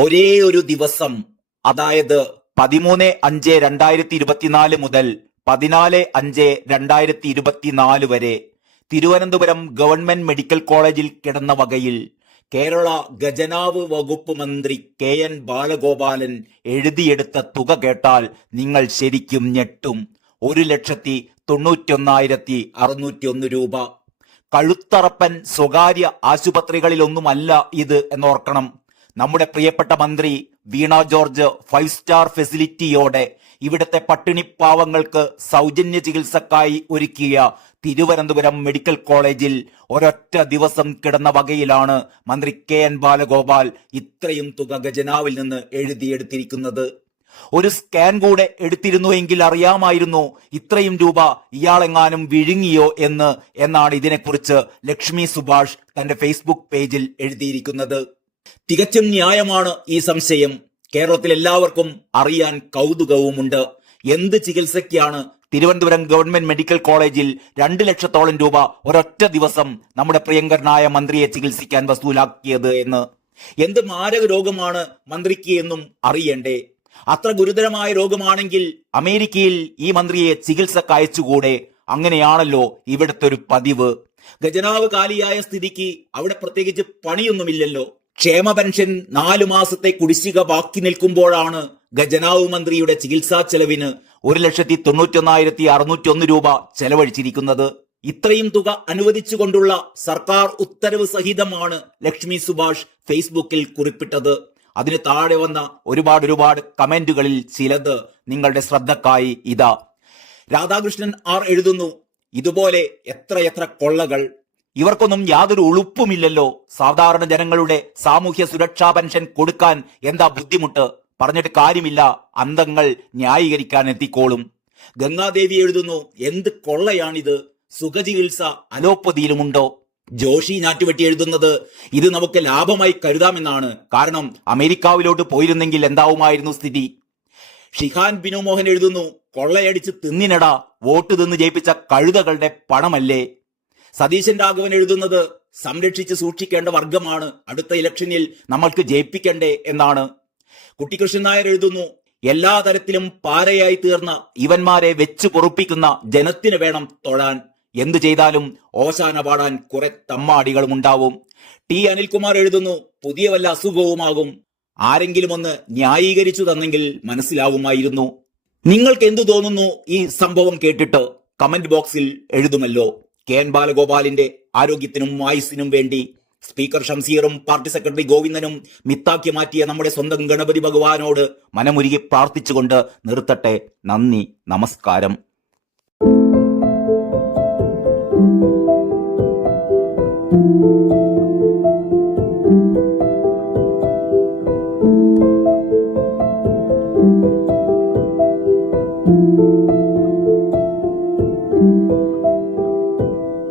ഒരേ ഒരു ദിവസം, അതായത് 13/5/2024 മുതൽ 14/5/2024 വരെ തിരുവനന്തപുരം ഗവൺമെന്റ് മെഡിക്കൽ കോളേജിൽ കിടന്ന വകയിൽ കേരള ഖജനാവ് വകുപ്പ് മന്ത്രി KN ബാലഗോപാലൻ എഴുതിയെടുത്ത തുക കേട്ടാൽ നിങ്ങൾ ശരിക്കും ഞെട്ടും. 1,91,601 രൂപ. കഴുത്തറപ്പൻ സ്വകാര്യ ആശുപത്രികളിലൊന്നുമല്ല ഇത് എന്നോർക്കണം. നമ്മുടെ പ്രിയപ്പെട്ട മന്ത്രി വീണ ജോർജ് 5 സ്റ്റാർ ഫെസിലിറ്റിയോടെ ഇവിടുത്തെ പട്ടിണിപ്പാവങ്ങൾക്ക് സൗജന്യ ചികിത്സക്കായി ഒരുക്കിയ തിരുവനന്തപുരം മെഡിക്കൽ കോളേജിൽ ഒരൊറ്റ ദിവസം കിടന്ന വകയിലാണ് മന്ത്രി KN ബാലഗോപാൽ ഇത്രയും തുക ഖജനാവിൽ നിന്ന് എഴുതിയെടുത്തിരിക്കുന്നത്. ഒരു സ്കാൻ കൂടെ എടുത്തിരുന്നുവെങ്കിൽ അറിയാമായിരുന്നു ഇത്രയും രൂപ ഇയാളെങ്ങാനും വിഴുങ്ങിയോ എന്നാണ് ഇതിനെക്കുറിച്ച് ലക്ഷ്മി സുഭാഷ് തന്റെ ഫേസ്ബുക്ക് പേജിൽ എഴുതിയിരിക്കുന്നത്. തികച്ചും ന്യായമാണ് ഈ സംശയം. കേരളത്തിൽ എല്ലാവർക്കും അറിയാൻ കൗതുകവുമുണ്ട്. എന്ത് ചികിത്സയ്ക്കാണ് തിരുവനന്തപുരം ഗവൺമെന്റ് മെഡിക്കൽ കോളേജിൽ 2 ലക്ഷത്തോളം രൂപ ഒരൊറ്റ ദിവസം നമ്മുടെ പ്രിയങ്കരനായ മന്ത്രിയെ ചികിത്സിക്കാൻ വസൂലാക്കിയത് എന്ന്? എന്ത് മാരക രോഗമാണ് മന്ത്രിക്ക് എന്നും അറിയണ്ടേ? അത്ര ഗുരുതരമായ രോഗമാണെങ്കിൽ അമേരിക്കയിൽ ഈ മന്ത്രിയെ ചികിത്സക്ക് അയച്ചുകൂടെ? അങ്ങനെയാണല്ലോ ഇവിടുത്തെ ഒരു പതിവ്. ഖജനാവ് കാലിയായ സ്ഥിതിക്ക് അവിടെ പ്രത്യേകിച്ച് പണിയൊന്നുമില്ലല്ലോ. ക്ഷേമ പെൻഷൻ 4 മാസത്തെ കുടിശ്ശിക ബാക്കി നിൽക്കുമ്പോഴാണ് ഖജനാവ് മന്ത്രിയുടെ ചികിത്സാ ചെലവിന് 1,91,601 രൂപ ചെലവഴിച്ചിരിക്കുന്നത്. ഇത്രയും തുക അനുവദിച്ചുകൊണ്ടുള്ള സർക്കാർ ഉത്തരവ് സഹിതമാണ് ലക്ഷ്മി സുഭാഷ് ഫേസ്ബുക്കിൽ കുറിപ്പിട്ടത്. അതിന് താഴെ വന്ന ഒരുപാട് കമന്റുകളിൽ ചിലത് നിങ്ങളുടെ ശ്രദ്ധക്കായി ഇതാ. രാധാകൃഷ്ണൻ R എഴുതുന്നു, ഇതുപോലെ എത്ര കൊള്ളകൾ. ഇവർക്കൊന്നും യാതൊരു ഉളുപ്പുമില്ലല്ലോ. സാധാരണ ജനങ്ങളുടെ സാമൂഹ്യ സുരക്ഷാ പെൻഷൻ കൊടുക്കാൻ എന്താ ബുദ്ധിമുട്ട്? പറഞ്ഞിട്ട് കാര്യമില്ല, അന്തങ്ങൾ ന്യായീകരിക്കാൻ എത്തിക്കോളും. ഗംഗാദേവി എഴുതുന്നു, എന്ത് കൊള്ളയാണിത്? സുഖചികിത്സ അലോപ്പതിയിലുമുണ്ടോ? ജോഷി ഞാറ്റുവെട്ടി എഴുതുന്നത്, ഇത് നമുക്ക് ലാഭമായി കരുതാമെന്നാണ്. കാരണം അമേരിക്കാവിലോട്ട് പോയിരുന്നെങ്കിൽ എന്താവുമായിരുന്നു സ്ഥിതി? ഷിഹാൻ ബിനുമോഹൻ എഴുതുന്നു, കൊള്ളയടിച്ച് തിന്നിനടാ, വോട്ട് തിന്ന് ജയിപ്പിച്ച കഴുതകളുടെ പണമല്ലേ. സതീശൻ രാഘവൻ എഴുതുന്നത്, സംരക്ഷിച്ച് സൂക്ഷിക്കേണ്ട വർഗമാണ് അടുത്ത ഇലക്ഷനിൽ നമ്മൾക്ക് ജയിപ്പിക്കണ്ടേ എന്നാണ്. കുട്ടികൃഷ്ണൻ നായർ എഴുതുന്നു, എല്ലാ തരത്തിലും പാരയായി തീർന്ന ഇവന്മാരെ വെച്ച് പൊറുപ്പിക്കുന്ന ജനത്തിന് വേണം തൊഴാൻ. എന്തു ചെയ്താലും ഓശാന പാടാൻ കുറെ തമ്മാടികളും ഉണ്ടാവും. T അനിൽകുമാർ എഴുതുന്നു, പുതിയ വല്ല അസുഖവുമാകും. ആരെങ്കിലും ഒന്ന് ന്യായീകരിച്ചു തന്നെങ്കിൽ മനസ്സിലാവുമായിരുന്നു. നിങ്ങൾക്ക് എന്തു തോന്നുന്നു ഈ സംഭവം കേട്ടിട്ട്? കമന്റ് ബോക്സിൽ എഴുതുമല്ലോ. KN ബാലഗോപാലിന്റെ ആരോഗ്യത്തിനും ആയുസ്സിനും വേണ്ടി സ്പീക്കർ ഷംസീറും പാർട്ടി സെക്രട്ടറി ഗോവിന്ദനും മിത്താക്കി മാറ്റിയ നമ്മുടെ സ്വന്തം ഗണപതി ഭഗവാനോട് മനമുരുകി പ്രാർത്ഥിച്ചുകൊണ്ട് നിർത്തട്ടെ. നന്ദി, നമസ്കാരം.